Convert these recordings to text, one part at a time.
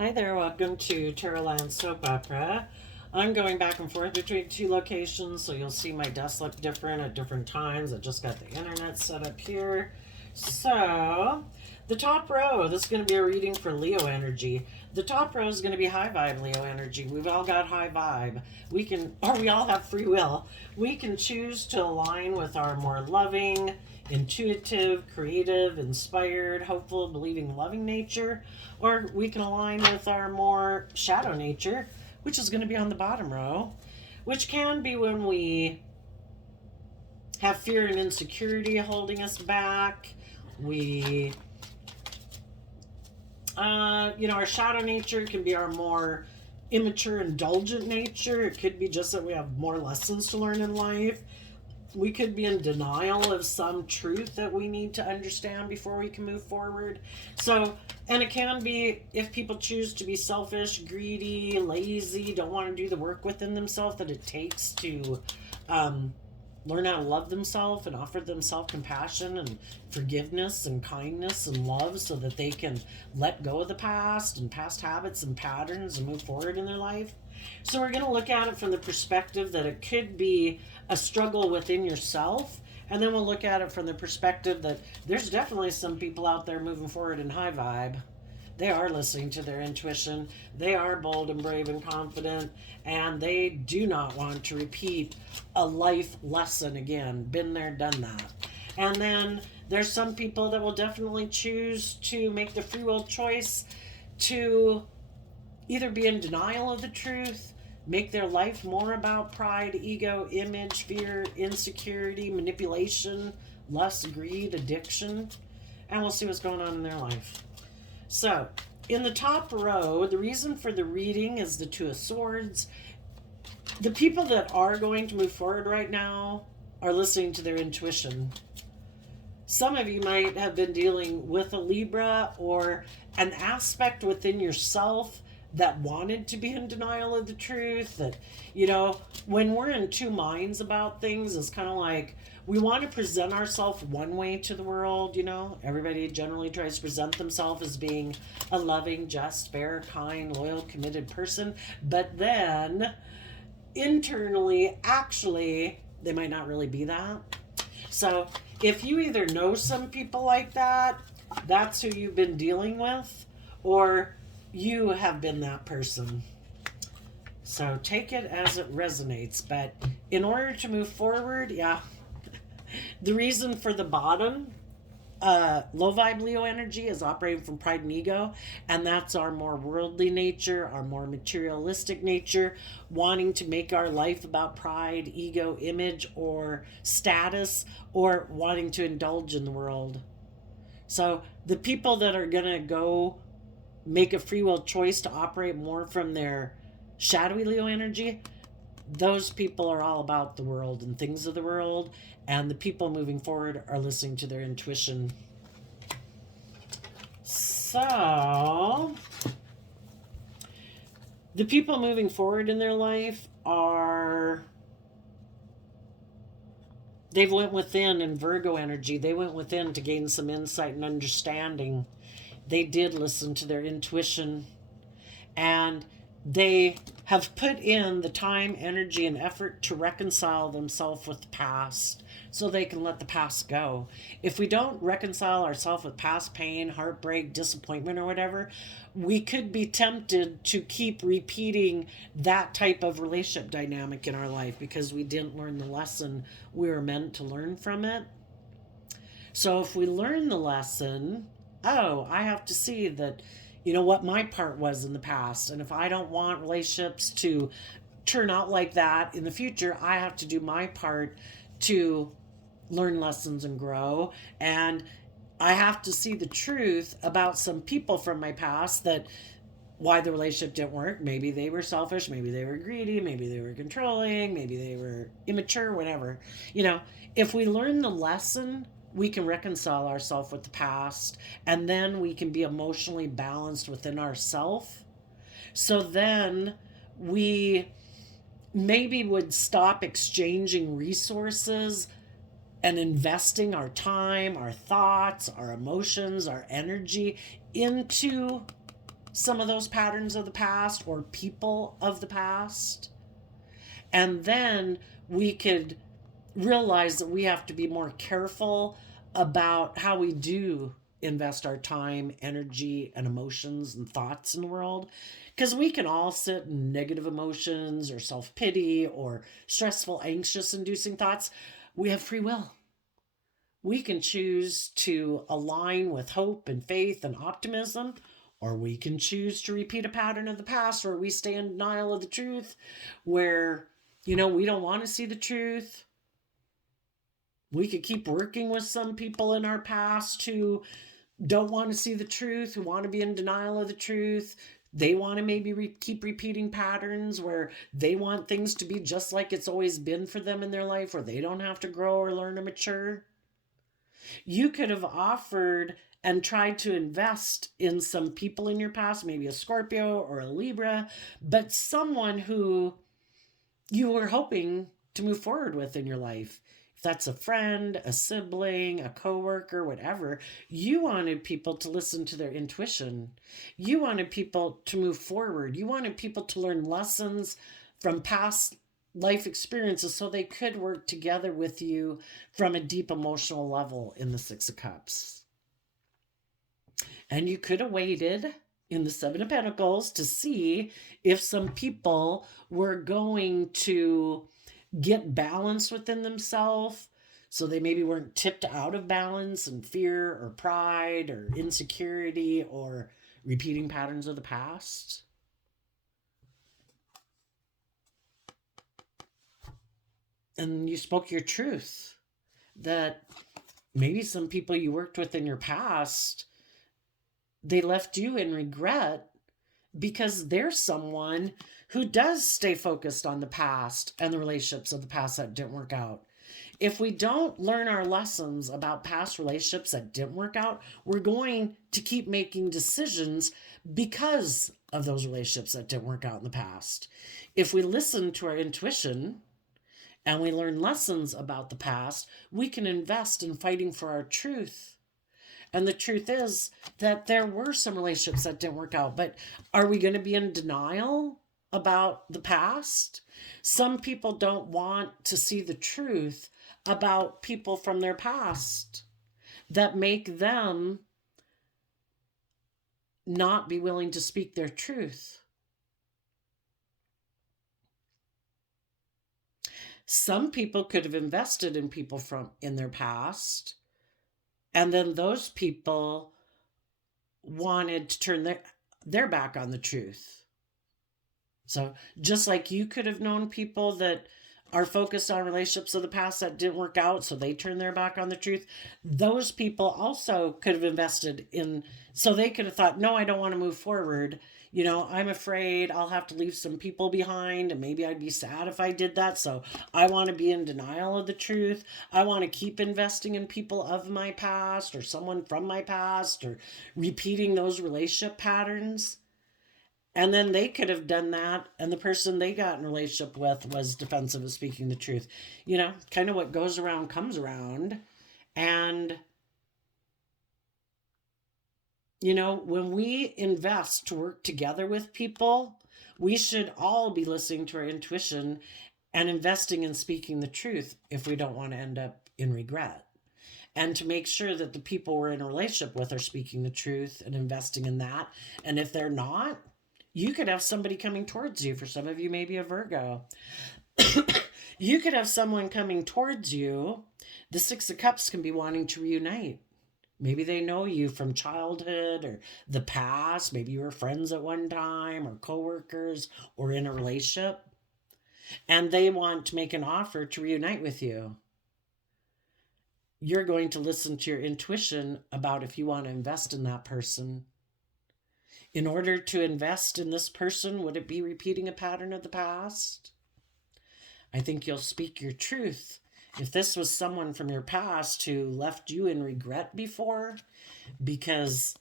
Hi there, welcome to Terrorland Soap Opera. I'm going back and forth between two locations, so you'll see my desk look different at different times. I just got the internet set up here. So, the top row, this is going to be a reading for Leo energy. The top row is going to be high vibe Leo energy. We've all got high vibe. We all have free will. We can choose to align with our more loving, intuitive, creative, inspired, hopeful, believing, loving nature, or we can align with our more shadow nature, which is going to be on the bottom row, which can be when we have fear and insecurity holding us back. Our shadow nature can be our more immature, indulgent nature. It could be just that we have more lessons to learn in life. We could be in denial of some truth that we need to understand before we can move forward. And it can be if people choose to be selfish, greedy, lazy, don't want to do the work within themselves that it takes to learn how to love themselves and offer themselves compassion and forgiveness and kindness and love so that they can let go of the past and past habits and patterns and move forward in their life. So we're going to look at it from the perspective that it could be a struggle within yourself, and then we'll look at it from the perspective that there's definitely some people out there moving forward in high vibe. They are listening to their intuition. They are bold and brave and confident, and they do not want to repeat a life lesson again. Been there, done that. And then there's some people that will definitely choose to make the free will choice to either be in denial of the truth, make their life more about pride, ego, image, fear, insecurity, manipulation, lust, greed, addiction, and we'll see what's going on in their life. So, in the top row, the reason for the reading is the Two of Swords. The people that are going to move forward right now are listening to their intuition. Some of you might have been dealing with a Libra or an aspect within yourself that wanted to be in denial of the truth. That, when we're in two minds about things, it's kind of like we want to present ourselves one way to the world. Everybody generally tries to present themselves as being a loving, just, fair, kind, loyal, committed person, but then internally, actually, they might not really be that. So if you either know some people like that, that's who you've been dealing with, or you have been that person. So take it as it resonates. But in order to move forward, the reason for the bottom, low vibe Leo energy is operating from pride and ego, and that's our more worldly nature, our more materialistic nature, wanting to make our life about pride, ego, image, or status, or wanting to indulge in the world. So the people that are going to go make a free will choice to operate more from their shadowy Leo energy, those people are all about the world and things of the world, and the people moving forward are listening to their intuition. So, the people moving forward in their life they've went within in Virgo energy. They went within to gain some insight and understanding. They did listen to their intuition, and they have put in the time, energy, and effort to reconcile themselves with the past so they can let the past go. If we don't reconcile ourselves with past pain, heartbreak, disappointment, or whatever, we could be tempted to keep repeating that type of relationship dynamic in our life because we didn't learn the lesson we were meant to learn from it. So if we learn the lesson, I have to see that, what my part was in the past. And if I don't want relationships to turn out like that in the future, I have to do my part to learn lessons and grow. And I have to see the truth about some people from my past, that why the relationship didn't work. Maybe they were selfish, maybe they were greedy, maybe they were controlling, maybe they were immature, whatever. If we learn the lesson, we can reconcile ourselves with the past, and then we can be emotionally balanced within ourselves. So then we maybe would stop exchanging resources and investing our time, our thoughts, our emotions, our energy into some of those patterns of the past or people of the past. And then we could realize that we have to be more careful about how we do invest our time, energy, and emotions and thoughts in the world. Because we can all sit in negative emotions or self pity or stressful, anxious inducing thoughts. We have free will. We can choose to align with hope and faith and optimism, or we can choose to repeat a pattern of the past where we stay in denial of the truth, where, we don't want to see the truth. We could keep working with some people in our past who don't want to see the truth, who want to be in denial of the truth. They want to maybe keep repeating patterns where they want things to be just like it's always been for them in their life, where they don't have to grow or learn or mature. You could have offered and tried to invest in some people in your past, maybe a Scorpio or a Libra, but someone who you were hoping to move forward with in your life. If that's a friend, a sibling, a coworker, whatever, you wanted people to listen to their intuition. You wanted people to move forward. You wanted people to learn lessons from past life experiences so they could work together with you from a deep emotional level in the Six of Cups. And you could have waited in the Seven of Pentacles to see if some people were going to get balance within themselves, so they maybe weren't tipped out of balance and fear or pride or insecurity or repeating patterns of the past. And you spoke your truth, that maybe some people you worked with in your past, they left you in regret because they're someone who does stay focused on the past and the relationships of the past that didn't work out. If we don't learn our lessons about past relationships that didn't work out, we're going to keep making decisions because of those relationships that didn't work out in the past. If we listen to our intuition and we learn lessons about the past, we can invest in fighting for our truth. And the truth is that there were some relationships that didn't work out, but are we going to be in denial about the past? Some people don't want to see the truth about people from their past that make them not be willing to speak their truth. Some people could have invested in people in their past, and then those people wanted to turn their back on the truth. So just like you could have known people that are focused on relationships of the past that didn't work out, so they turned their back on the truth, those people also could have invested in, so they could have thought, no, I don't want to move forward. I'm afraid I'll have to leave some people behind, and maybe I'd be sad if I did that. So I want to be in denial of the truth. I want to keep investing in people of my past or someone from my past or repeating those relationship patterns. And then they could have done that, and the person they got in a relationship with was defensive of speaking the truth. Kind of what goes around comes around. And when we invest to work together with people, we should all be listening to our intuition and investing in speaking the truth if we don't want to end up in regret. And to make sure that the people we're in a relationship with are speaking the truth and investing in that. And if they're not, you could have somebody coming towards you. For some of you, maybe a Virgo. You could have someone coming towards you. The Six of Cups can be wanting to reunite. Maybe they know you from childhood or the past. Maybe you were friends at one time or coworkers or in a relationship. And they want to make an offer to reunite with you. You're going to listen to your intuition about if you want to invest in that person. In order to invest in this person, would it be repeating a pattern of the past? I think you'll speak your truth. If this was someone from your past who left you in regret before because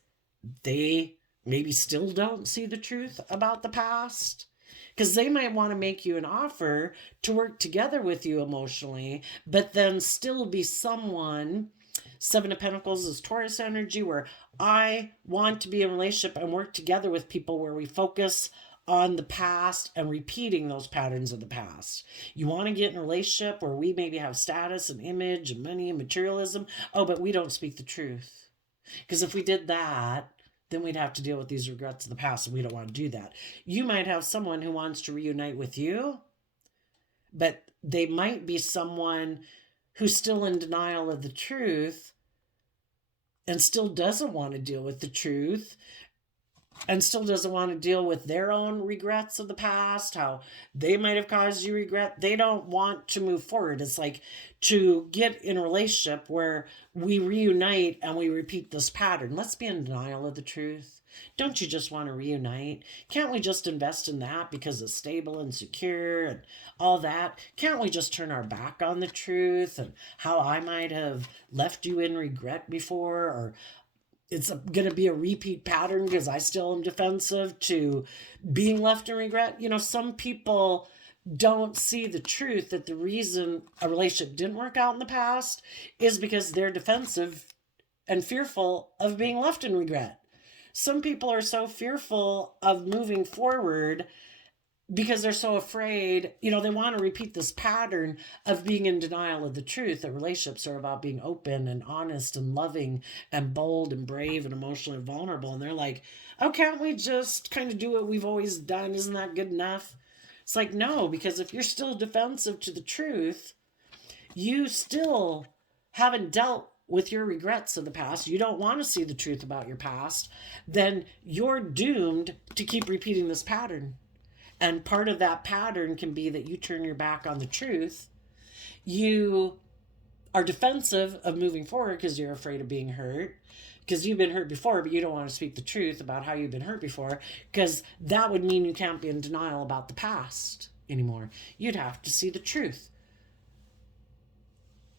they maybe still don't see the truth about the past, because they might want to make you an offer to work together with you emotionally, but then still be someone Seven of Pentacles is Taurus energy, where I want to be in a relationship and work together with people where we focus on the past and repeating those patterns of the past. You want to get in a relationship where we maybe have status and image and money and materialism. Oh, but we don't speak the truth. Because if we did that, then we'd have to deal with these regrets of the past, and we don't want to do that. You might have someone who wants to reunite with you, but they might be someone who's still in denial of the truth and still doesn't want to deal with the truth and still doesn't want to deal with their own regrets of the past, how they might have caused you regret. They don't want to move forward. It's like to get in a relationship where we reunite and we repeat this pattern. Let's be in denial of the truth. Don't you just want to reunite? Can't we just invest in that because it's stable and secure and all that? Can't we just turn our back on the truth and how I might have left you in regret before, or it's going to be a repeat pattern because I still am defensive to being left in regret? You know, some people don't see the truth that the reason a relationship didn't work out in the past is because they're defensive and fearful of being left in regret. Some people are so fearful of moving forward because they're so afraid, you know, they want to repeat this pattern of being in denial of the truth, that relationships are about being open and honest and loving and bold and brave and emotionally vulnerable. And they're like, oh, can't we just kind of do what we've always done? Isn't that good enough? It's like, no, because if you're still defensive to the truth, you still haven't dealt with your regrets of the past. You don't want to see the truth about your past. Then you're doomed to keep repeating this pattern. And part of that pattern can be that you turn your back on the truth. You are defensive of moving forward because you're afraid of being hurt, because you've been hurt before, but you don't want to speak the truth about how you've been hurt before, because that would mean you can't be in denial about the past anymore. You'd have to see the truth.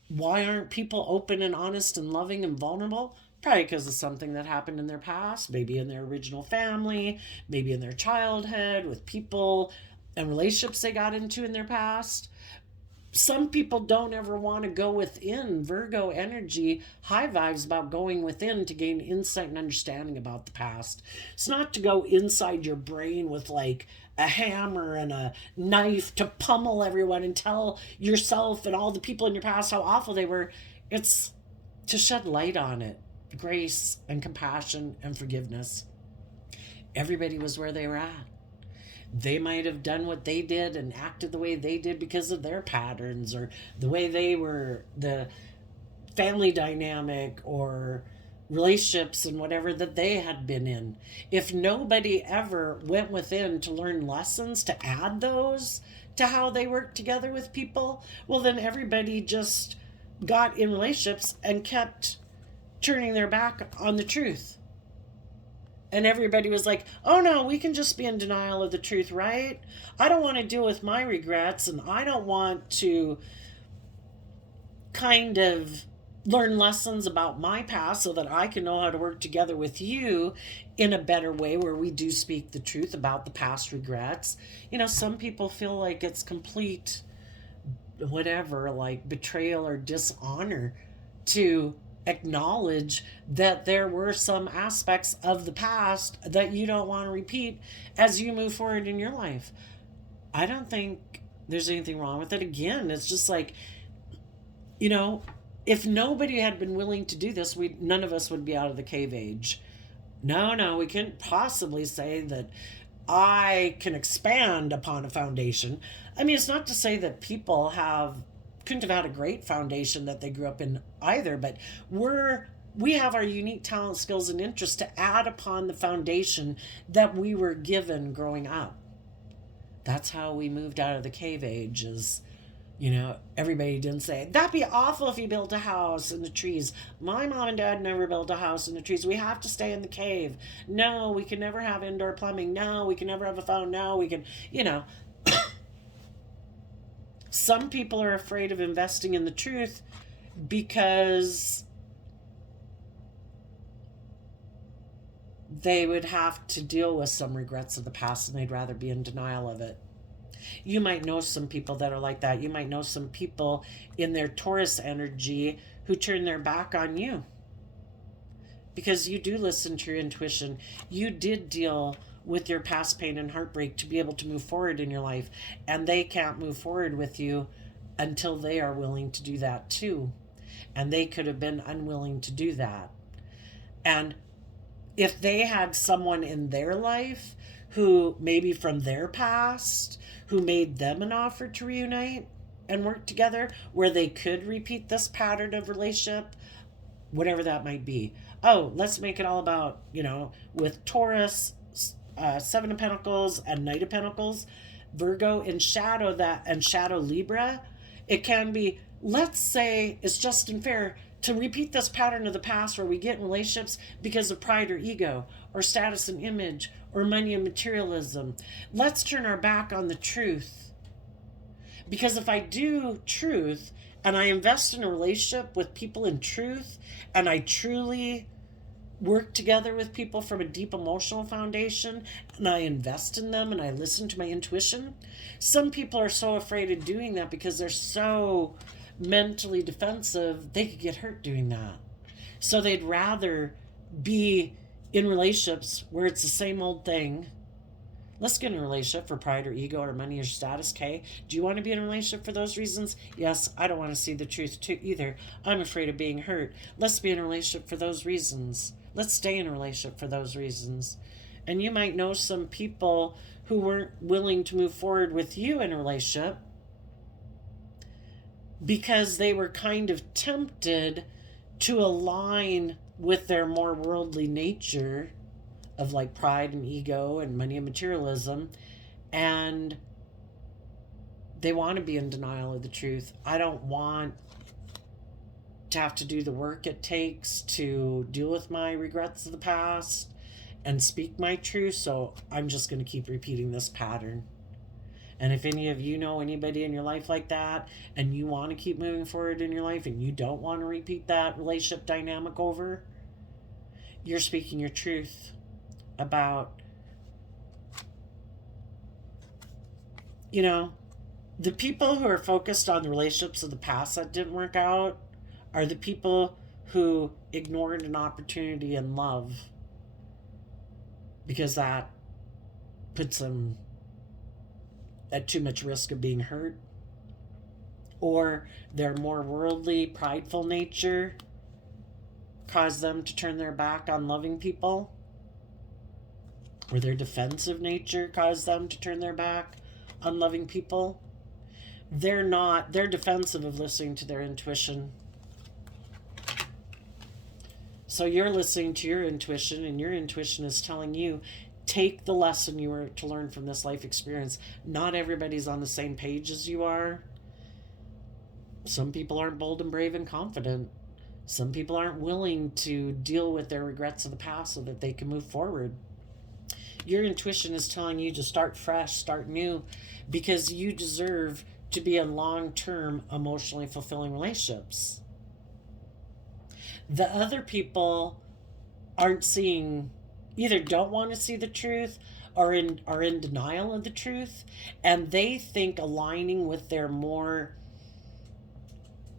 Why aren't people open and honest and loving and vulnerable? Probably because of something that happened in their past, maybe in their original family, maybe in their childhood, with people and relationships they got into in their past. Some people don't ever want to go within. Virgo energy, high vibes about going within to gain insight and understanding about the past. It's not to go inside your brain with like a hammer and a knife to pummel everyone and tell yourself and all the people in your past how awful they were. It's to shed light on it. Grace and compassion and forgiveness. Everybody was where they were at. They might have done what they did and acted the way they did because of their patterns or the way they were, the family dynamic or relationships and whatever that they had been in. If nobody ever went within to learn lessons to add those to how they work together with people, well, then everybody just got in relationships and kept turning their back on the truth. And everybody was like, oh no, we can just be in denial of the truth, right? I don't want to deal with my regrets, and I don't want to kind of learn lessons about my past so that I can know how to work together with you in a better way where we do speak the truth about the past regrets. You know, some people feel like it's complete whatever, like betrayal or dishonor to acknowledge that there were some aspects of the past that you don't want to repeat as you move forward in your life. I don't think there's anything wrong with it. Again, it's just like, you know, if nobody had been willing to do this, none of us would be out of the cave age. No, we couldn't possibly say that I can expand upon a foundation. I mean, it's not to say that people couldn't have had a great foundation that they grew up in either, but we have our unique talent, skills, and interests to add upon the foundation that we were given growing up. That's how we moved out of the cave age. Is, you know, everybody didn't say, that'd be awful if you built a house in the trees. My mom and dad never built a house in the trees. We have to stay in the cave. No, we can never have indoor plumbing. No, we can never have a phone. No, we can, you know. Some people are afraid of investing in the truth because they would have to deal with some regrets of the past and they'd rather be in denial of it. You might know some people that are like that. You might know some people in their Taurus energy who turn their back on you because you do listen to your intuition. You did deal with your past pain and heartbreak to be able to move forward in your life, and they can't move forward with you until they are willing to do that too. And they could have been unwilling to do that. And if they had someone in their life who maybe from their past who made them an offer to reunite and work together where they could repeat this pattern of relationship, whatever that might be. Oh, let's make it all about, with Taurus, Seven of Pentacles and Knight of Pentacles, Virgo in shadow, that and shadow Libra. It can be, let's say it's just and fair to repeat this pattern of the past where we get in relationships because of pride or ego or status and image or money and materialism. Let's turn our back on the truth. Because if I do truth and I invest in a relationship with people in truth and I truly work together with people from a deep emotional foundation and I invest in them and I listen to my intuition, some people are so afraid of doing that because they're so mentally defensive, they could get hurt doing that. So they'd rather be in relationships where it's the same old thing. Let's get in a relationship for pride or ego or money or status, okay? Do you want to be in a relationship for those reasons? Yes, I don't want to see the truth too either. I'm afraid of being hurt. Let's be in a relationship for those reasons. Let's stay in a relationship for those reasons. And you might know some people who weren't willing to move forward with you in a relationship because they were kind of tempted to align with their more worldly nature of like pride and ego and money and materialism, and they want to be in denial of the truth. I don't want to have to do the work it takes to deal with my regrets of the past and speak my truth, so I'm just going to keep repeating this pattern. And if any of you know anybody in your life like that, and you want to keep moving forward in your life, and you don't want to repeat that relationship dynamic over, you're speaking your truth about, the people who are focused on the relationships of the past that didn't work out are the people who ignored an opportunity in love because that puts them at too much risk of being hurt, or their more worldly, prideful nature caused them to turn their back on loving people, or their defensive nature caused them to turn their back on loving people. They're defensive of listening to their intuition. So you're listening to your intuition, and your intuition is telling you, take the lesson you were to learn from this life experience. Not everybody's on the same page as you are. Some people aren't bold and brave and confident. Some people aren't willing to deal with their regrets of the past so that they can move forward. Your intuition is telling you to start fresh, start new, because you deserve to be in long-term, emotionally fulfilling relationships. The other people aren't seeing, either don't want to see the truth or are in denial of the truth, and they think aligning with their more,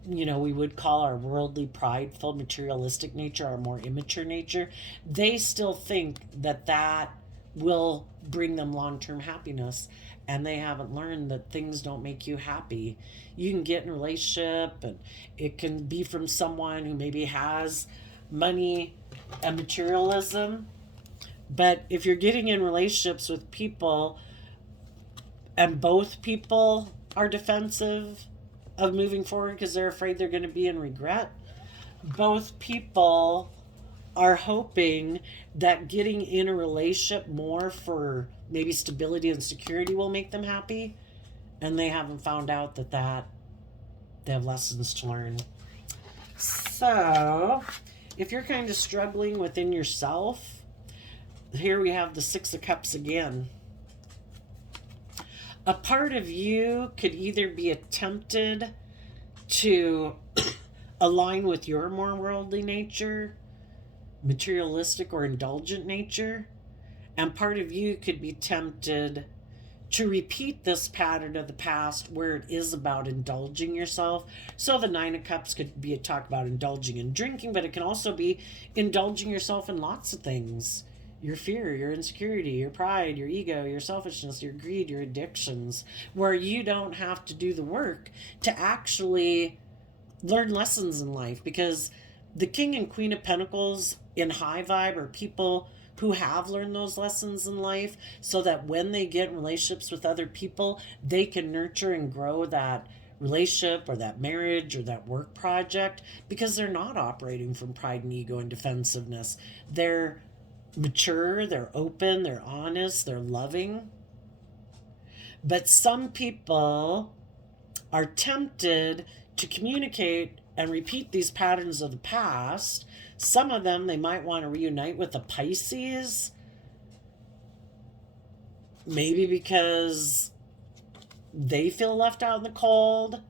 we would call our worldly, prideful, materialistic nature, our more immature nature, they still think that will bring them long-term happiness, and they haven't learned that things don't make you happy. You can get in a relationship, and it can be from someone who maybe has money and materialism, but if you're getting in relationships with people and both people are defensive of moving forward because they're afraid they're going to be in regret, both people are hoping that getting in a relationship more for maybe stability and security will make them happy, and they haven't found out that they have lessons to learn. So if you're kind of struggling within yourself, here we have the Six of Cups again. A part of you could either be tempted to align with your more worldly nature, materialistic or indulgent nature, and part of you could be tempted to repeat this pattern of the past where it is about indulging yourself. So the Nine of Cups could be a talk about indulging in drinking, but it can also be indulging yourself in lots of things. Your fear, your insecurity, your pride, your ego, your selfishness, your greed, your addictions, where you don't have to do the work to actually learn lessons in life. Because the King and Queen of Pentacles in high vibe are people who have learned those lessons in life, so that when they get in relationships with other people, they can nurture and grow that relationship or that marriage or that work project, because they're not operating from pride and ego and defensiveness. They're mature, they're open, they're honest, they're loving. But some people are tempted to communicate and repeat these patterns of the past. Some of them, they might want to reunite with a Pisces, maybe because they feel left out in the cold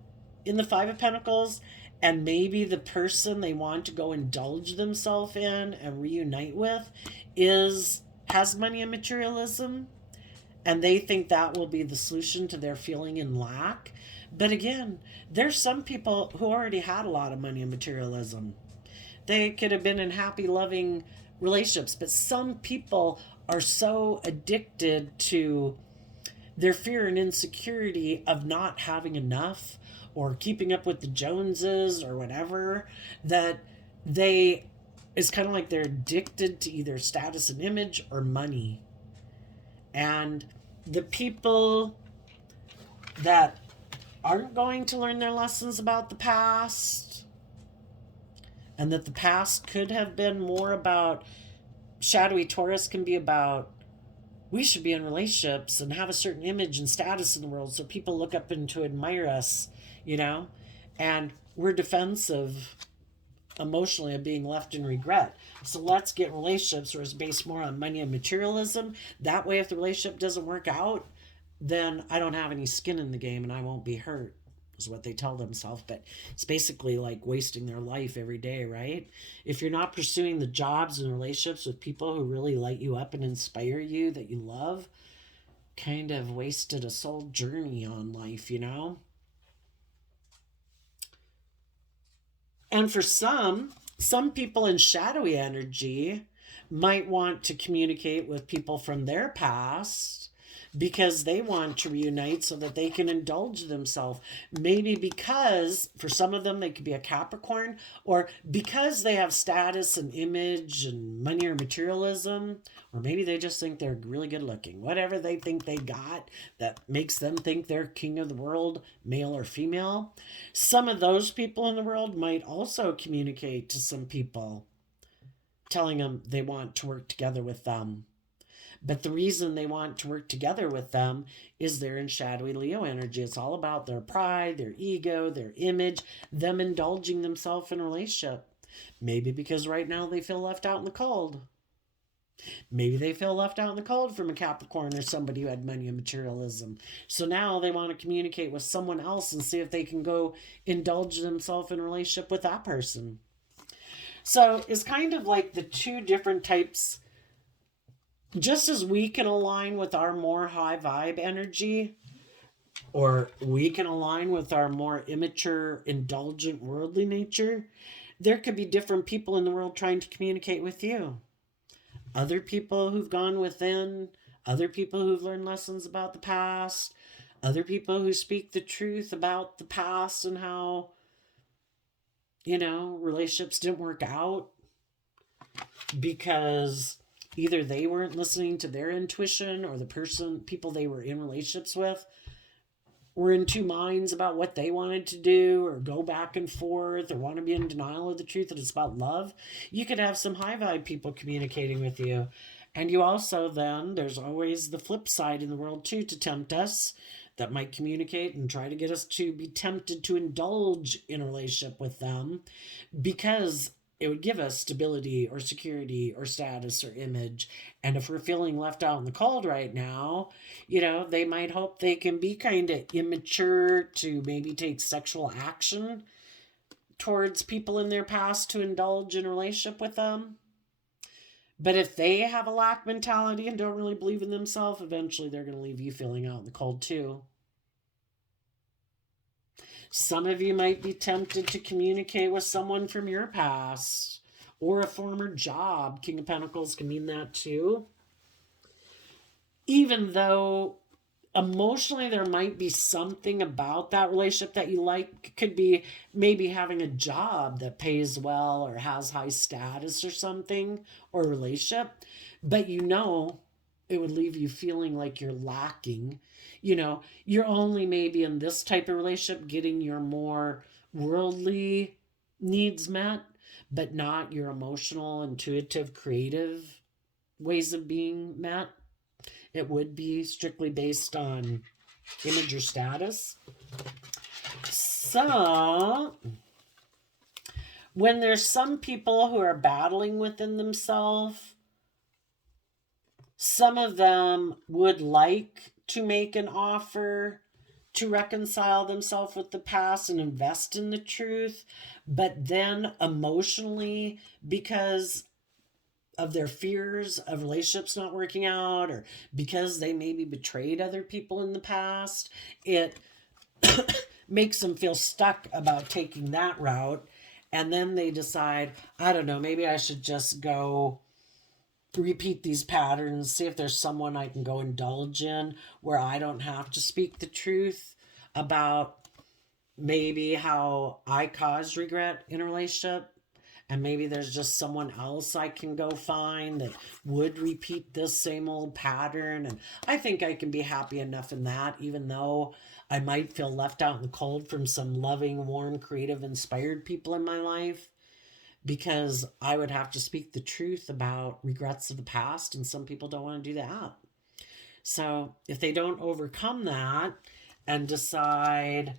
in the Five of Pentacles, and maybe the person they want to go indulge themselves in and reunite with has money and materialism, and they think that will be the solution to their feeling in lack. But again, there's some people who already had a lot of money and materialism. They could have been in happy, loving relationships, but some people are so addicted to their fear and insecurity of not having enough or keeping up with the Joneses or whatever, that it's kind of like they're addicted to either status and image or money. And the people that aren't going to learn their lessons about the past, and that the past could have been more about, shadowy Taurus can be about, we should be in relationships and have a certain image and status in the world so people look up and to admire us, and we're defensive emotionally of being left in regret. So let's get relationships where it's based more on money and materialism. That way, if the relationship doesn't work out, then I don't have any skin in the game and I won't be hurt, is what they tell themselves. But it's basically like wasting their life every day, right? If you're not pursuing the jobs and relationships with people who really light you up and inspire you, that you love, kind of wasted a soul journey on life, And for some people in shadowy energy might want to communicate with people from their past because they want to reunite so that they can indulge themselves. Maybe because for some of them they could be a Capricorn, or because they have status and image and money or materialism, or maybe they just think they're really good looking. Whatever they think they got that makes them think they're king of the world, male or female. Some of those people in the world might also communicate to some people, telling them they want to work together with them. But the reason they want to work together with them is they're in shadowy Leo energy. It's all about their pride, their ego, their image, them indulging themselves in a relationship. Maybe because right now they feel left out in the cold. Maybe they feel left out in the cold from a Capricorn or somebody who had money and materialism. So now they want to communicate with someone else and see if they can go indulge themselves in a relationship with that person. So it's kind of like the two different types. Just as we can align with our more high vibe energy, or we can align with our more immature, indulgent, worldly nature, there could be different people in the world trying to communicate with you. Other people who've gone within, other people who've learned lessons about the past, other people who speak the truth about the past and how, relationships didn't work out because either they weren't listening to their intuition, or the people they were in relationships with were in two minds about what they wanted to do, or go back and forth, or want to be in denial of the truth that it's about love. You could have some high vibe people communicating with you. And you also then, there's always the flip side in the world too, to tempt us, that might communicate and try to get us to be tempted to indulge in a relationship with them, because it would give us stability or security or status or image. And if we're feeling left out in the cold right now, they might hope they can be kind of immature to maybe take sexual action towards people in their past to indulge in a relationship with them. But if they have a lack mentality and don't really believe in themselves, eventually they're going to leave you feeling out in the cold too. Some of you might be tempted to communicate with someone from your past or a former job. King of Pentacles can mean that too. Even though emotionally there might be something about that relationship that you like. Could be maybe having a job that pays well or has high status or something, or a relationship, but you know it would leave you feeling like you're lacking. You know, you're only maybe in this type of relationship getting your more worldly needs met, but not your emotional, intuitive, creative ways of being met. It would be strictly based on image or status. So, when there's some people who are battling within themselves, some of them would like to make an offer to reconcile themselves with the past and invest in the truth, but then emotionally, because of their fears of relationships not working out, or because they maybe betrayed other people in the past, it makes them feel stuck about taking that route. And then they decide, I don't know, maybe I should just go repeat these patterns, see if there's someone I can go indulge in where I don't have to speak the truth about maybe how I caused regret in a relationship. And maybe there's just someone else I can go find that would repeat this same old pattern. And I think I can be happy enough in that, even though I might feel left out in the cold from some loving, warm, creative, inspired people in my life, because I would have to speak the truth about regrets of the past. And some people don't want to do that. So if they don't overcome that and decide,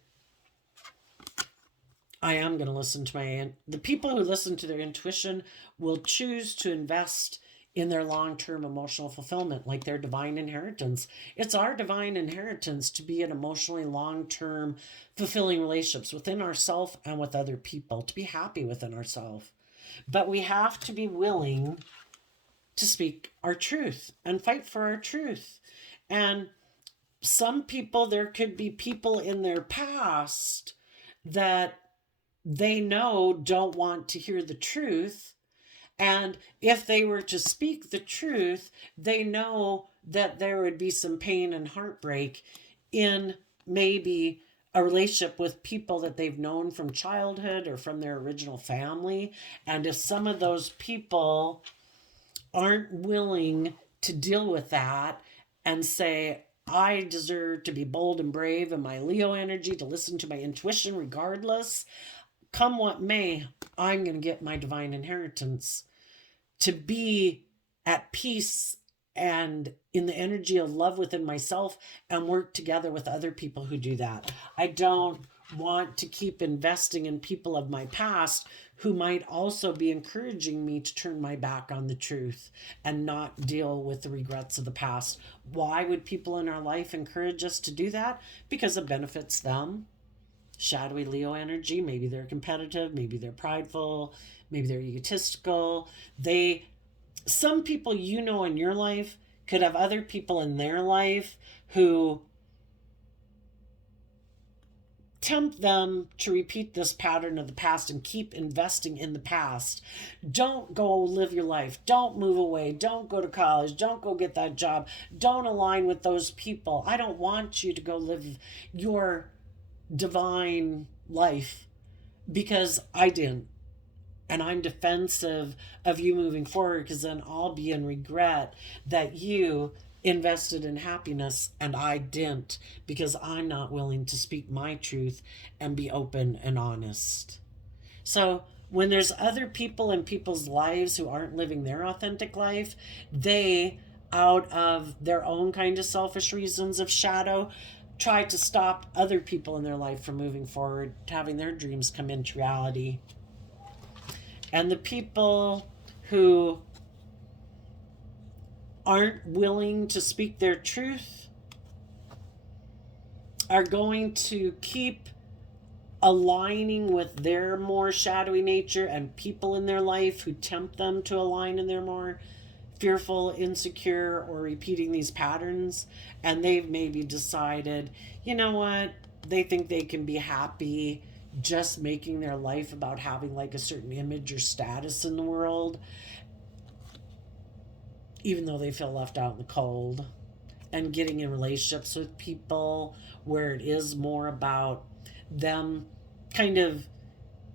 I am going to listen to the people who listen to their intuition will choose to invest in their long-term emotional fulfillment, like their divine inheritance. It's our divine inheritance to be in emotionally long-term fulfilling relationships within ourselves and with other people, to be happy within ourselves. But we have to be willing to speak our truth and fight for our truth. And some people, there could be people in their past that they know don't want to hear the truth. And if they were to speak the truth, they know that there would be some pain and heartbreak in maybe a relationship with people that they've known from childhood or from their original family. And if some of those people aren't willing to deal with that and say, I deserve to be bold and brave in my Leo energy, to listen to my intuition regardless, come what may, I'm going to get my divine inheritance, to be at peace and in the energy of love within myself and work together with other people who do that. I don't want to keep investing in people of my past who might also be encouraging me to turn my back on the truth and not deal with the regrets of the past. Why would people in our life encourage us to do that? Because it benefits them. Shadowy Leo energy, maybe they're competitive, maybe they're prideful, maybe they're egotistical. Some people you know in your life could have other people in their life who tempt them to repeat this pattern of the past and keep investing in the past. Don't go live your life. Don't move away. Don't go to college. Don't go get that job. Don't align with those people. I don't want you to go live your divine life because I didn't. And I'm defensive of you moving forward, because then I'll be in regret that you invested in happiness and I didn't, because I'm not willing to speak my truth and be open and honest. So when there's other people in people's lives who aren't living their authentic life, they, out of their own kind of selfish reasons of shadow, try to stop other people in their life from moving forward, having their dreams come into reality. And the people who aren't willing to speak their truth are going to keep aligning with their more shadowy nature and people in their life who tempt them to align in their more fearful, insecure, or repeating these patterns, and they've maybe decided, you know what, they think they can be happy just making their life about having like a certain image or status in the world, even though they feel left out in the cold, and getting in relationships with people where it is more about them, kind of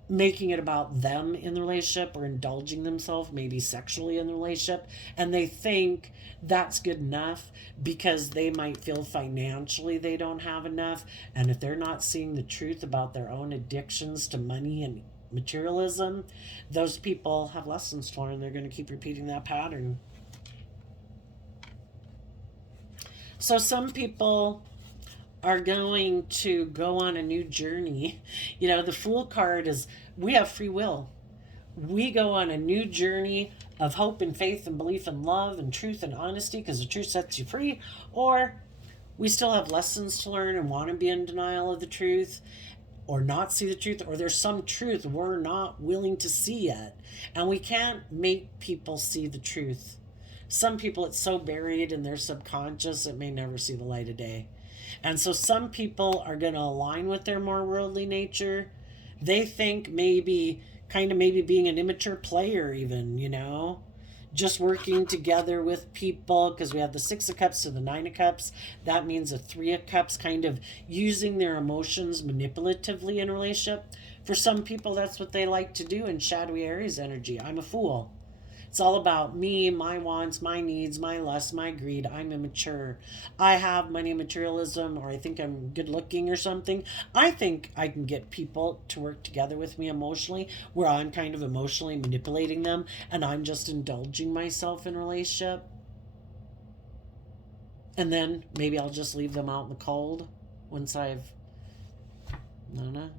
making it about them in the relationship, or indulging themselves maybe sexually in the relationship, and they think that's good enough because they might feel financially they don't have enough, and if they're not seeing the truth about their own addictions to money and materialism, those people have lessons to learn. They're going to keep repeating that pattern. So some people are going to go on a new journey. You know, the Fool card is, we have free will. We go on a new journey of hope and faith and belief and love and truth and honesty, because the truth sets you free. Or we still have lessons to learn and want to be in denial of the truth, or not see the truth, or there's some truth we're not willing to see yet. And we can't make people see the truth. Some people, it's so buried in their subconscious, it may never see the light of day. And so some people are going to align with their more worldly nature. They think maybe, maybe being an immature player even, you know, just working together with people, because we have the Six of Cups to the Nine of Cups. That means a Three of Cups, kind of using their emotions manipulatively in a relationship. For some people, that's what they like to do in shadowy Aries energy. I'm a fool. It's all about me, my wants, my needs, my lust, my greed. I'm immature. I have money, materialism, or I think I'm good looking or something. I think I can get people to work together with me emotionally, where I'm kind of emotionally manipulating them and I'm just indulging myself in a relationship. And then maybe I'll just leave them out in the cold once I've, I don't know.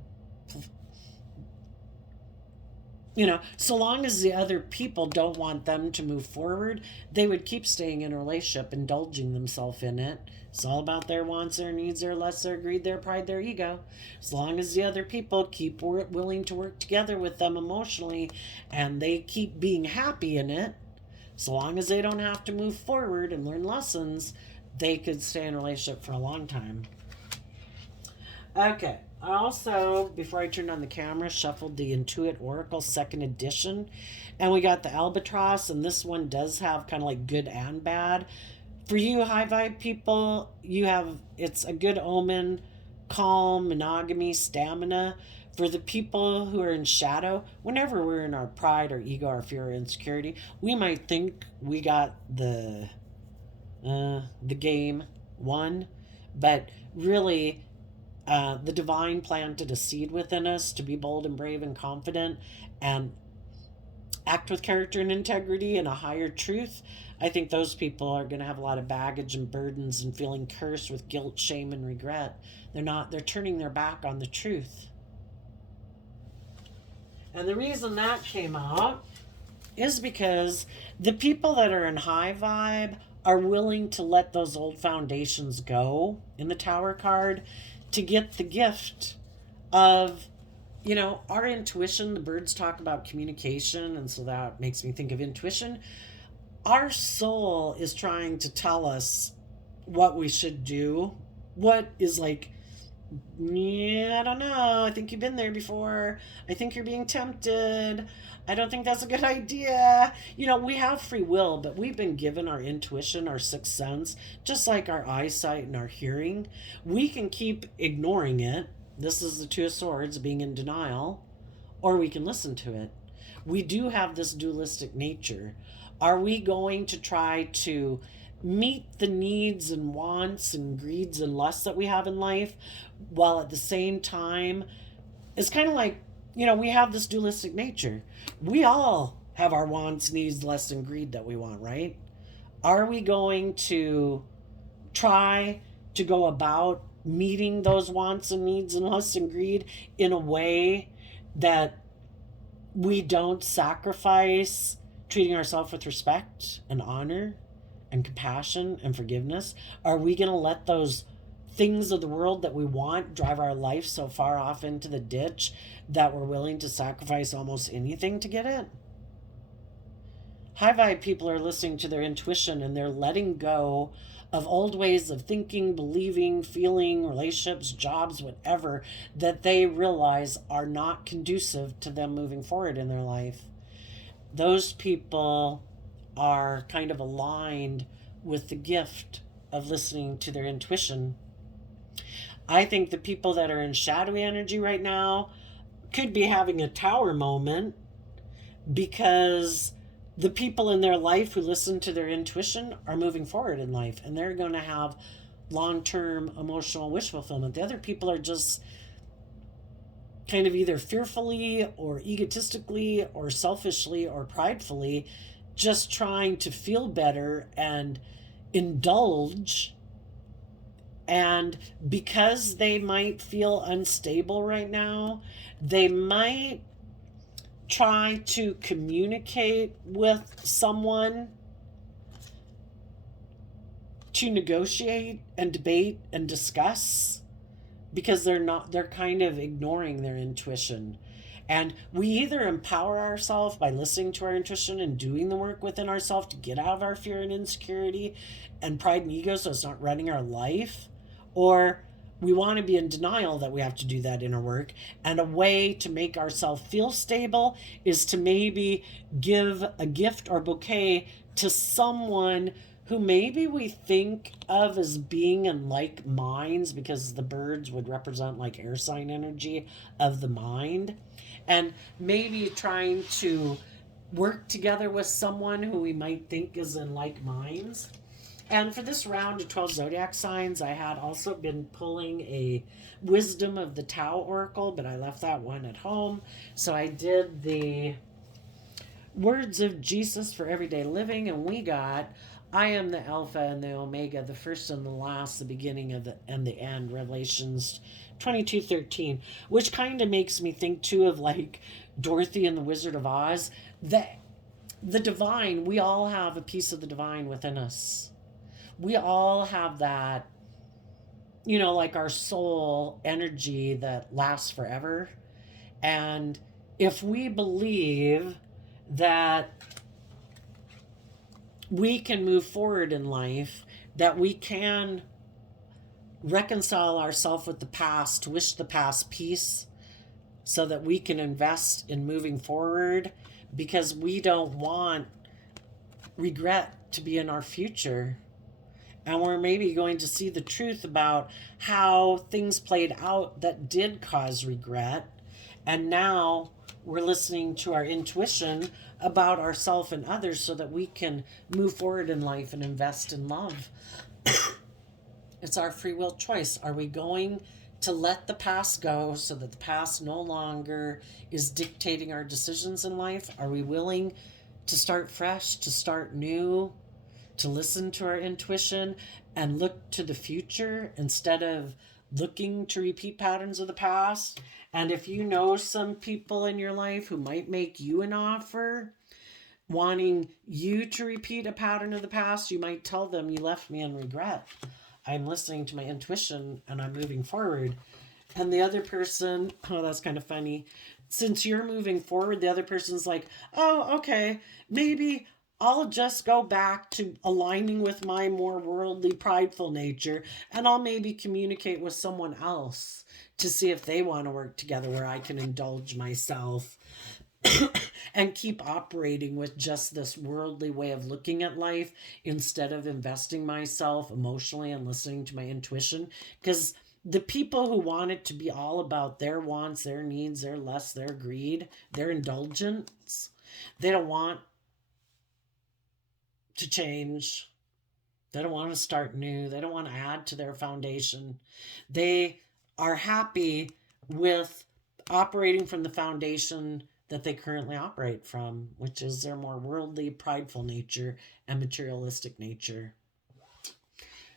You know, so long as the other people don't want them to move forward, they would keep staying in a relationship, indulging themselves in it. It's all about their wants, their needs, their lusts, their greed, their pride, their ego. As long as the other people keep willing to work together with them emotionally, and they keep being happy in it, so long as they don't have to move forward and learn lessons, they could stay in a relationship for a long time. Okay. I also, before I turned on the camera, shuffled the Intuit Oracle 2nd edition. And we got the Albatross, and this one does have kind of like good and bad. For you high vibe people, you have, it's a good omen, calm, monogamy, stamina. For the people who are in shadow, whenever we're in our pride or ego or fear or insecurity, we might think we got the game won, but really, the divine planted a seed within us to be bold and brave and confident and act with character and integrity and a higher truth. I think those people are going to have a lot of baggage and burdens and feeling cursed with guilt, shame, and regret. They're turning their back on the truth. And the reason that came out is because the people that are in high vibe are willing to let those old foundations go in the Tower card, to get the gift of, you know, our intuition. The birds talk about communication, and so that makes me think of intuition. Our soul is trying to tell us what we should do, what is like, yeah, I don't know, I think you've been there before, I think you're being tempted, I don't think that's a good idea. You know, we have free will, but we've been given our intuition, our sixth sense, just like our eyesight and our hearing. We can keep ignoring it. This is the Two of Swords, being in denial, or we can listen to it. We do have this dualistic nature. Are we going to try to meet the needs and wants and greeds and lusts that we have in life, while at the same time, it's kind of like, you know, we have this dualistic nature. We all have our wants, needs, lusts, and greed that we want, right? Are we going to try to go about meeting those wants and needs and lusts and greed in a way that we don't sacrifice treating ourselves with respect and honor and compassion and forgiveness? Are we going to let those things of the world that we want drive our life so far off into the ditch that we're willing to sacrifice almost anything to get it? High vibe people are listening to their intuition and they're letting go of old ways of thinking, believing, feeling, relationships, jobs, whatever, that they realize are not conducive to them moving forward in their life. Those people are kind of aligned with the gift of listening to their intuition. I think the people that are in shadowy energy right now could be having a tower moment because the people in their life who listen to their intuition are moving forward in life and they're going to have long-term emotional wish fulfillment. The other people are just kind of either fearfully or egotistically or selfishly or pridefully just trying to feel better and indulge. And because they might feel unstable right now, they might try to communicate with someone to negotiate and debate and discuss, because they're kind of ignoring their intuition. And we either empower ourselves by listening to our intuition and doing the work within ourselves to get out of our fear and insecurity and pride and ego so it's not running our life, or we want to be in denial that we have to do that inner work. And a way to make ourselves feel stable is to maybe give a gift or bouquet to someone who maybe we think of as being in like minds, because the birds would represent like air sign energy of the mind. And maybe trying to work together with someone who we might think is in like minds. And for this round of 12 zodiac signs, I had also been pulling a Wisdom of the Tao Oracle, but I left that one at home. So I did the Words of Jesus for Everyday Living, and we got I am the Alpha and the Omega, the first and the last, the beginning of the and the end, Revelations 22:13, which kind of makes me think too of like Dorothy and the Wizard of Oz. The divine, we all have a piece of the divine within us. We all have that, like our soul energy that lasts forever. And if we believe that we can move forward in life, that we can reconcile ourselves with the past, to wish the past peace, so that we can invest in moving forward, because we don't want regret to be in our future. And we're maybe going to see the truth about how things played out that did cause regret. And now we're listening to our intuition about ourselves and others so that we can move forward in life and invest in love. It's our free will choice. Are we going to let the past go so that the past no longer is dictating our decisions in life? Are we willing to start fresh, to start new, to listen to our intuition and look to the future instead of looking to repeat patterns of the past? And if you know some people in your life who might make you an offer wanting you to repeat a pattern of the past, you might tell them, you left me in regret. I'm listening to my intuition and I'm moving forward. And the other person, oh, that's kind of funny. Since you're moving forward, the other person's like, oh, okay, maybe I'll just go back to aligning with my more worldly, prideful nature, and I'll maybe communicate with someone else to see if they want to work together where I can indulge myself and keep operating with just this worldly way of looking at life instead of investing myself emotionally and listening to my intuition. Because the people who want it to be all about their wants, their needs, their lusts, their greed, their indulgence, they don't want to change. They don't want to start new. They don't want to add to their foundation. They are happy with operating from the foundation that they currently operate from, which is their more worldly, prideful nature and materialistic nature.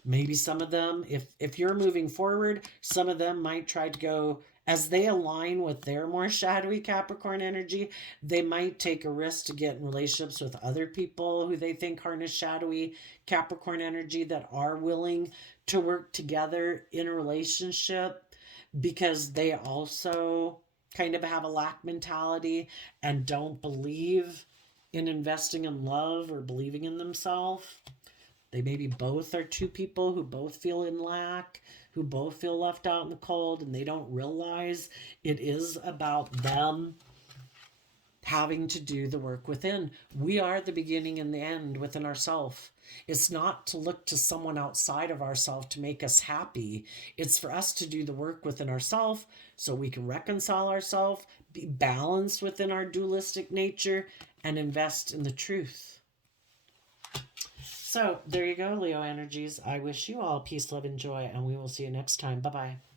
Maybe some of them, if you're moving forward, some of them might try to go, as they align with their more shadowy Capricorn energy, they might take a risk to get in relationships with other people who they think harness shadowy Capricorn energy that are willing to work together in a relationship, because they also kind of have a lack mentality and don't believe in investing in love or believing in themselves. They maybe both are two people who both feel in lack, who both feel left out in the cold, and they don't realize it is about them having to do the work within. We are the beginning and the end within ourselves. It's not to look to someone outside of ourselves to make us happy. It's for us to do the work within ourselves so we can reconcile ourselves, be balanced within our dualistic nature, and invest in the truth. So there you go, Leo energies. I wish you all peace, love, and joy, and we will see you next time. Bye-bye.